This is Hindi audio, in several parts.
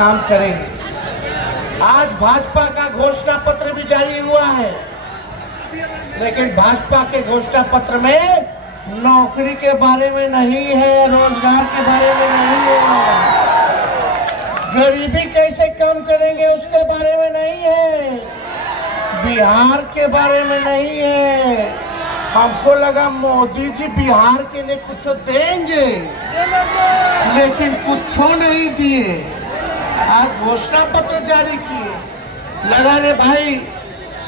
काम करेंगे। आज भाजपा का घोषणा पत्र भी जारी हुआ है, लेकिन भाजपा के घोषणा पत्र में नौकरी के बारे में नहीं है, रोजगार के बारे में नहीं है, गरीबी कैसे कम करेंगे उसके बारे में नहीं है, बिहार के बारे में नहीं है। हमको लगा मोदी जी बिहार के लिए कुछ देंगे, लेकिन कुछ नहीं दिए। आज घोषणा पत्र जारी किए, लगा रे भाई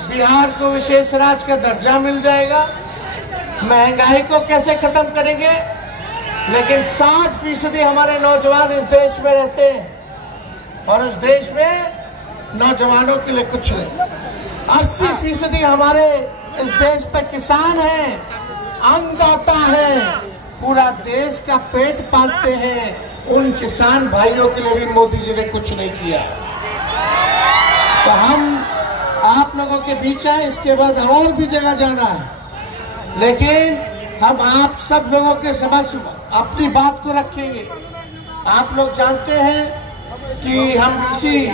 बिहार को विशेष राज्य का दर्जा मिल जाएगा, महंगाई को कैसे खत्म करेंगे। लेकिन 60% हमारे नौजवान इस देश में रहते हैं और इस देश में नौजवानों के लिए कुछ नहीं। 80% हमारे इस देश पे किसान हैं, अन्नदाता हैं, पूरा देश का पेट पालते हैं। उन किसान भाइयों के लिए भी मोदी जी ने कुछ नहीं किया। तो हम आप लोगों के बीच हैं, इसके बाद और भी जगह जाना है, लेकिन हम आप सब लोगों के समक्ष अपनी बात को रखेंगे। आप लोग जानते हैं कि हम इसी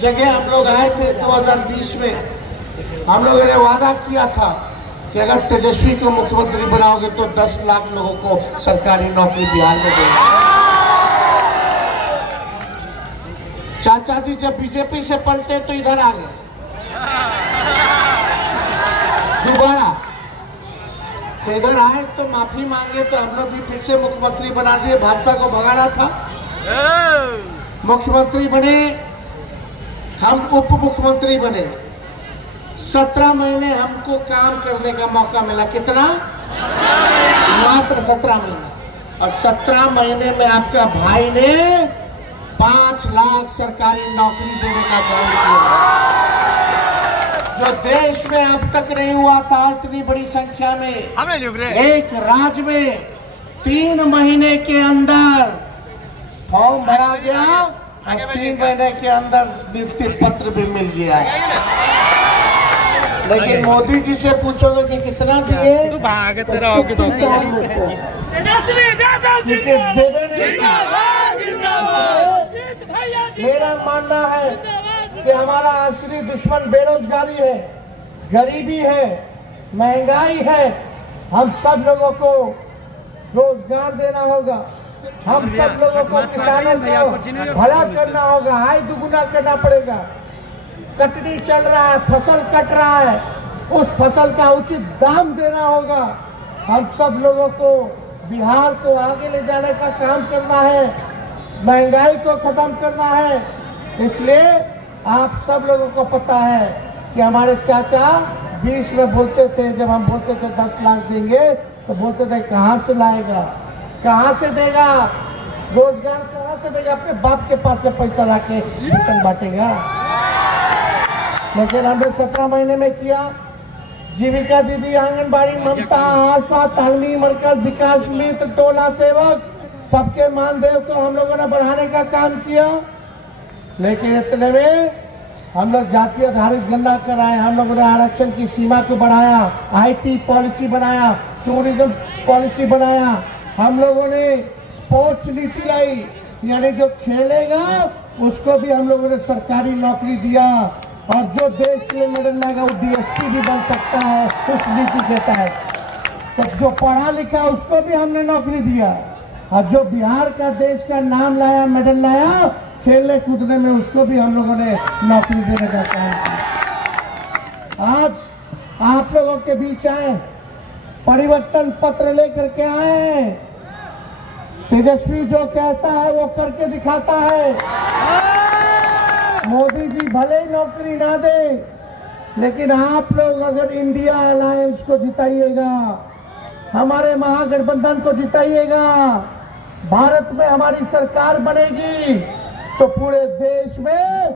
जगह हम लोग आए थे 2020 में। हम लोगों ने वादा किया था कि अगर तेजस्वी को मुख्यमंत्री बनाओगे तो 10 लाख लोगों को सरकारी नौकरी बिहार में देंगे। चाचा जी जब बीजेपी से पलटे तो इधर आ गए दोबारा, तो इधर आए तो माफी मांगे, तो हम लोग भी फिर से मुख्यमंत्री बना दिए। भाजपा को भगाना था, मुख्यमंत्री बने, हम उप मुख्यमंत्री बने। 17 महीने हमको काम करने का मौका मिला। कितना? मात्र 17 महीने। और 17 महीने में आपका भाई ने 5 लाख सरकारी नौकरी देने का काम किया, जो देश में अब तक नहीं हुआ था। इतनी बड़ी संख्या में एक राज्य में 3 महीने के अंदर फॉर्म भरा गया और 3 महीने के अंदर नियुक्ति पत्र भी मिल गया। लेकिन मोदी जी से पूछोगे कि कितना दिए, मेरा मानना है कि हमारा असली दुश्मन बेरोजगारी है, गरीबी है, महंगाई है। हम सब लोगों को रोजगार देना होगा, हम सब लोगों को किसानों को भला करना होगा, आय दुगुना करना पड़ेगा। कटनी चल रहा है, फसल कट रहा है, उस फसल का उचित दाम देना होगा। हम सब लोगों को बिहार को आगे ले जाने का काम करना है, महंगाई को खत्म करना है। इसलिए आप सब लोगों को पता है कि हमारे चाचा 20 में बोलते थे, जब हम बोलते थे 10 लाख देंगे तो बोलते थे कहाँ से लाएगा, कहाँ से देगा, रोजगार कहाँ से देगा, अपने बाप के पास से पैसा लाके वेतन बांटेगा। लेकिन हमने 17 महीने में किया। जीविका दीदी, आंगनबाड़ी, ममता, आशा, तालमी मरकज, विकास मित्र, टोला सेवक, सबके मानदेय को हम लोगों ने बढ़ाने का काम किया। लेकिन इतने में हम लोग जाति आधारित गणना कराए, हम लोगों ने आरक्षण की सीमा को बढ़ाया, IT पॉलिसी बनाया, टूरिज्म पॉलिसी बनाया, हम लोगों ने स्पोर्ट्स नीति लाई, यानी जो खेलेगा उसको भी हम लोगों ने सरकारी नौकरी दिया, और जो देश के लिए मेडल लाएगा वो DSP भी बन सकता है, उस नीति देता है। तो जो पढ़ा लिखा उसको भी हमने नौकरी दिया, और जो बिहार का देश का नाम लाया, मेडल लाया खेलने कूदने में, उसको भी हम लोगों ने नौकरी देने का काम किया। आज आप लोगों के बीच आए, परिवर्तन पत्र लेकर के आए। तेजस्वी जो कहता है वो करके दिखाता है। मोदी जी भले ही नौकरी ना दे, लेकिन आप लोग अगर इंडिया अलायंस को जिताइएगा, हमारे महागठबंधन को जिताइएगा, भारत में हमारी सरकार बनेगी, तो पूरे देश में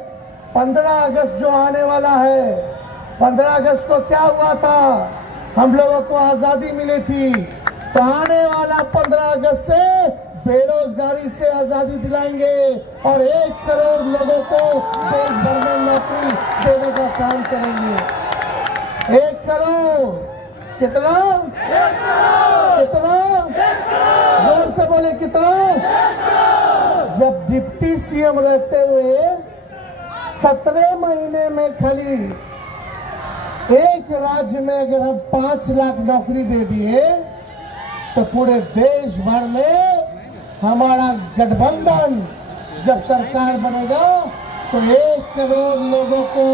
15 अगस्त जो आने वाला है, 15 अगस्त को क्या हुआ था, हम लोगों को आजादी मिली थी, तो आने वाला 15 अगस्त से बेरोजगारी से आजादी दिलाएंगे और 1 करोड़ लोगों को देश भर में नौकरी देने का काम करेंगे। 1 करोड़ कितना? कितना? जोर से बोले कितना? जब डिप्टी सीएम रहते हुए 17 महीने में खाली एक राज्य में अगर हम 5 लाख नौकरी दे दिए तो पूरे देश भर में हमारा गठबंधन जब सरकार बनेगा तो 1 करोड़ लोगों को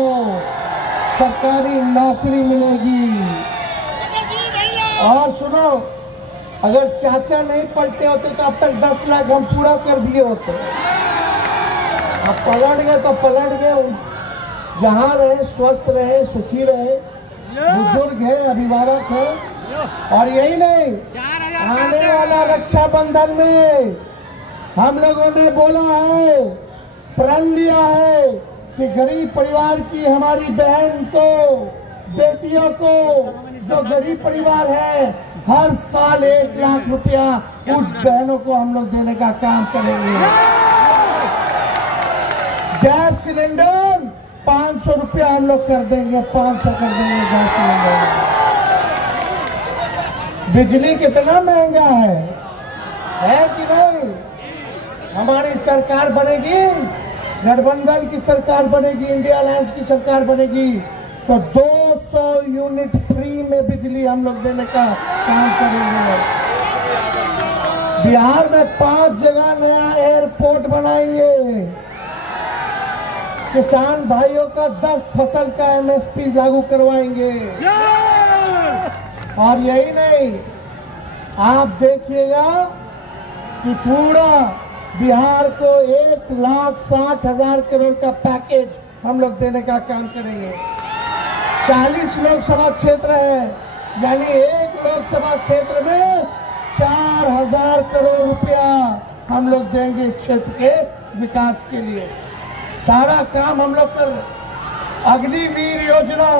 सरकारी नौकरी मिलेगी। और सुनो, अगर चाचा नहीं पलटे होते तो अब तक 10 लाख हम पूरा कर दिए होते। अब पलट गए तो पलट गए। जहां रहे स्वस्थ रहे, सुखी रहे, बुजुर्ग है, अभिभावक है। और यही नहीं, आने वाला रक्षाबंधन में हम लोगों ने बोला है, प्रण लिया है कि गरीब परिवार की हमारी बहन को, बेटियों को, जो गरीब परिवार है, हर साल 1 लाख रुपया उस बहनों को हम लोग देने का काम करेंगे। गैस सिलेंडर 500 रुपया हम लोग कर देंगे, 500 कर देंगे गैस सिलेंडर। बिजली कितना महंगा है कि नहीं? हमारी सरकार बनेगी, गठबंधन की सरकार बनेगी, इंडिया अलायंस की सरकार बनेगी तो 200 यूनिट फ्री में बिजली हम लोग देने का काम करेंगे। बिहार में 5 जगह नया एयरपोर्ट बनाएंगे। किसान भाइयों का 10 फसल का एमएसपी लागू करवाएंगे। और यही नहीं, आप देखिएगा कि पूरा बिहार को 1,60,000 करोड़ का पैकेज हम लोग देने का काम करेंगे। 40 लोकसभा क्षेत्र है, यानी एक लोकसभा क्षेत्र में 4,000 करोड़ रुपया हम लोग देंगे इस क्षेत्र के विकास के लिए। सारा काम हम लोग कर, अग्निवीर योजना